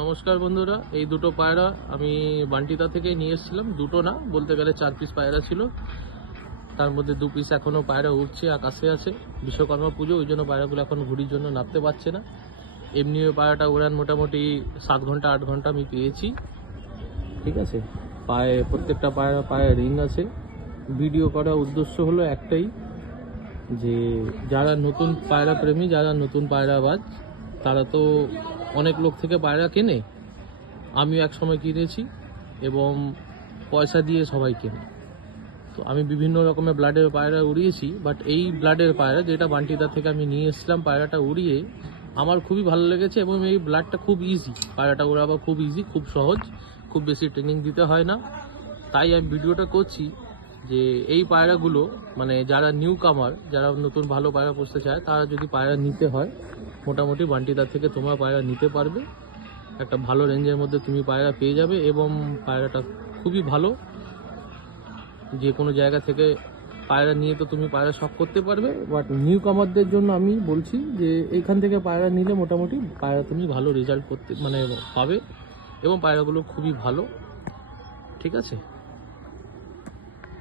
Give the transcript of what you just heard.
নমস্কার বন্ধুরা, এই দুটো পায়রা আমি বান্টিতা থেকে নিয়ে এসেছিলাম। দুটো না, বলতে গেলে 4 পিস পায়রা ছিল। তার মধ্যে 2 পিস এখনো পায়রা উঠছে, আকাশে আছে। বিশ্বকর্মা পুজো, ওই জন্য পায়রাগুলো এখন ঘুড়ির জন্য নামতে পারছে না। এমনি ওই পায়রাটা উড়ান মোটামুটি 7 ঘন্টা 8 ঘন্টা আমি পেয়েছি। ঠিক আছে, পায়ে প্রত্যেকটা পায়ে রিং আছে। ভিডিও করার উদ্দেশ্য হলো একটাই, যে যারা নতুন পায়রা প্রেমী, যারা নতুন পায়রাবাজ, তারা তো অনেক লোক থেকে পায়রা কেনে। আমিও এক সময় কিনেছি এবং পয়সা দিয়ে সবাই কেনে। তো আমি বিভিন্ন রকমের ব্লাডের পায়রা উড়িয়েছি, বাট এই ব্লাডের পায়রা যেটা বান্টিদা থেকে আমি নিয়ে এসেছিলাম, পায়রাটা উড়িয়ে আমার খুবই ভালো লেগেছে। এবং এই ব্লাডটা খুব ইজি, পায়রাটা উড়াবা খুব ইজি, খুব সহজ, খুব বেশি ট্রেনিং দিতে হয় না। তাই আমি ভিডিওটা করছি যে এই পায়রাগুলো, মানে যারা নিউ কামার, যারা নতুন ভালো পায়রা পুষতে চায়, তারা যদি পায়রা নিতে হয়, মোটামুটি বান্টিদার থেকে তোমরা পায়রা নিতে পারবে। একটা ভালো রেঞ্জের মধ্যে তুমি পায়রা পেয়ে যাবে এবং পায়রাটা খুবই ভালো। যে কোনো জায়গা থেকে পায়রা নিয়ে তো তুমি পায়রা শখ করতে পারবে, বাট নিউ কামারদের জন্য আমি বলছি যে এইখান থেকে পায়রা নিলে মোটামুটি পায়রা তুমি ভালো রেজাল্ট করতে পাবে এবং পায়রাগুলো খুবই ভালো। ঠিক আছে।